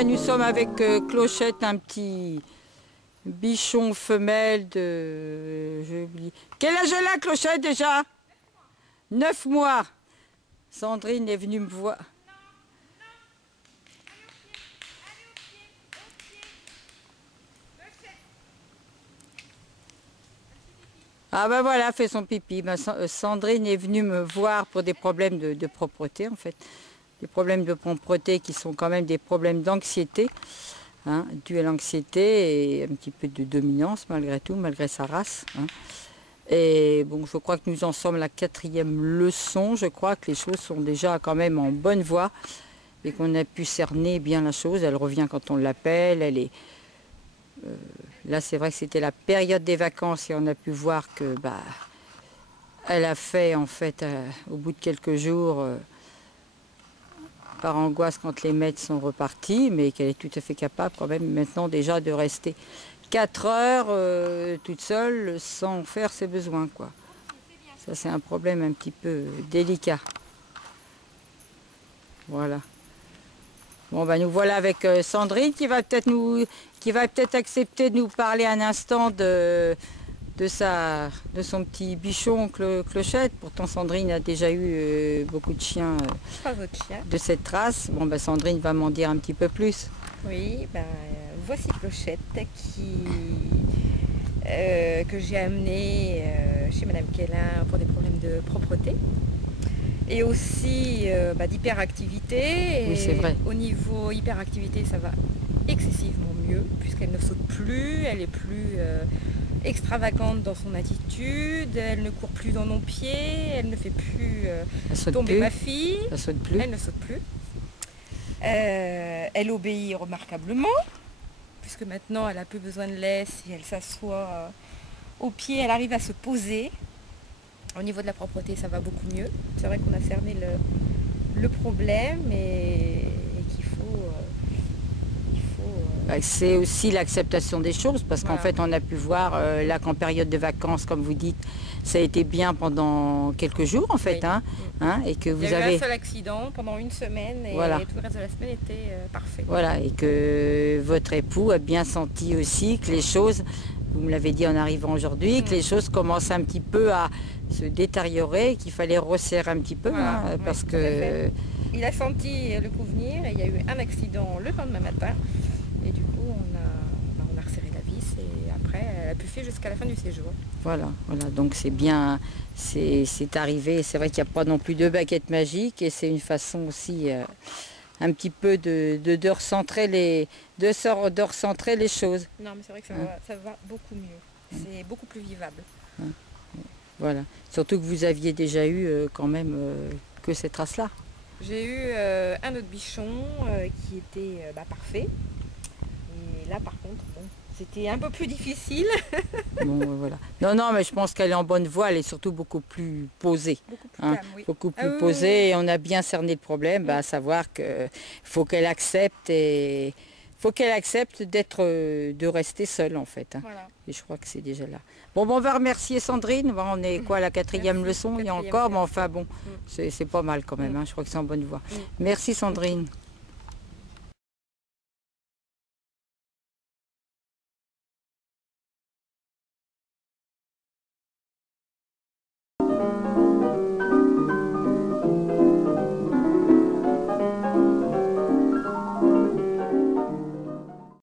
bah, nous sommes avec Clochette, un petit bichon femelle de... J'ai oublié. Quel âge elle a, Clochette, déjà? 9 mois. Sandrine est venue me voir. Ah ben voilà, fait son pipi. Ben, Sandrine est venue me voir pour des problèmes de propreté en fait. Des problèmes de propreté qui sont quand même des problèmes d'anxiété, hein, dus à l'anxiété et un petit peu de dominance malgré tout, malgré sa race. Hein. Et bon, je crois que nous en sommes à la 4e leçon. Je crois que les choses sont déjà quand même en bonne voie et qu'on a pu cerner bien la chose. Elle revient quand on l'appelle, elle est... là, c'est vrai que c'était la période des vacances et on a pu voir que bah, elle a fait en fait au bout de quelques jours par angoisse quand les maîtres sont repartis, mais qu'elle est tout à fait capable quand même maintenant déjà de rester 4 heures toute seule sans faire ses besoins, quoi. Ça, c'est un problème un petit peu délicat. Voilà. Bon, ben nous voilà avec Sandrine qui va peut-être accepter de nous parler un instant de son petit bichon Clochette. Pourtant Sandrine a déjà eu beaucoup de chiens de cette race. Bon, ben Sandrine va m'en dire un petit peu plus. Oui, ben voici Clochette que j'ai amené chez Madame Kellin pour des problèmes de propreté. Et aussi d'hyperactivité. Oui, c'est vrai. Au niveau hyperactivité, ça va excessivement mieux, puisqu'elle ne saute plus, elle est plus extravagante dans son attitude, elle ne court plus dans nos pieds, elle ne fait plus tomber ma fille, elle saute plus. Elle ne saute plus. Elle obéit remarquablement, puisque maintenant elle n'a plus besoin de laisse et elle s'assoit au pied, elle arrive à se poser. Au niveau de la propreté, ça va beaucoup mieux. C'est vrai qu'on a cerné le problème et qu'il faut... C'est aussi l'acceptation des choses, parce qu'en fait, on a pu voir, là, qu'en période de vacances, comme vous dites, ça a été bien pendant quelques jours, en fait. Oui. Hein, et que vous Il y a eu un seul accident pendant une semaine et voilà. Tout le reste de la semaine était parfait. Voilà, et que votre époux a bien senti aussi que les choses... Vous me l'avez dit en arrivant aujourd'hui, que les choses commencent un petit peu à se détériorer, qu'il fallait resserrer un petit peu, voilà, hein, parce que... Il a senti le coup venir et il y a eu un accident le lendemain matin. Et du coup, on a resserré la vis et après, elle a pu faire jusqu'à la fin du séjour. Voilà, donc c'est bien, c'est arrivé. C'est vrai qu'il n'y a pas non plus de baguette magique et c'est une façon aussi... un petit peu de recentrer les choses. Non, mais c'est vrai que ça va beaucoup mieux. C'est beaucoup plus vivable. Voilà. Surtout que vous aviez déjà eu quand même que cette race-là. J'ai eu un autre bichon qui était parfait. Et là, par contre, bon, c'était un peu plus difficile. Bon, voilà. Non, mais je pense qu'elle est en bonne voie. Elle est surtout beaucoup plus posée. Beaucoup plus calme, oui. Beaucoup plus posée. Et on a bien cerné le problème, à savoir qu'il faut qu'elle accepte de rester seule, en fait. Hein. Voilà. Et je crois que c'est déjà là. Bon, on va remercier Sandrine. Bon, on est quoi, à la 4e leçon? Il y a encore, mais enfin bon, c'est pas mal quand même. Hein. Je crois que c'est en bonne voie. Merci Sandrine.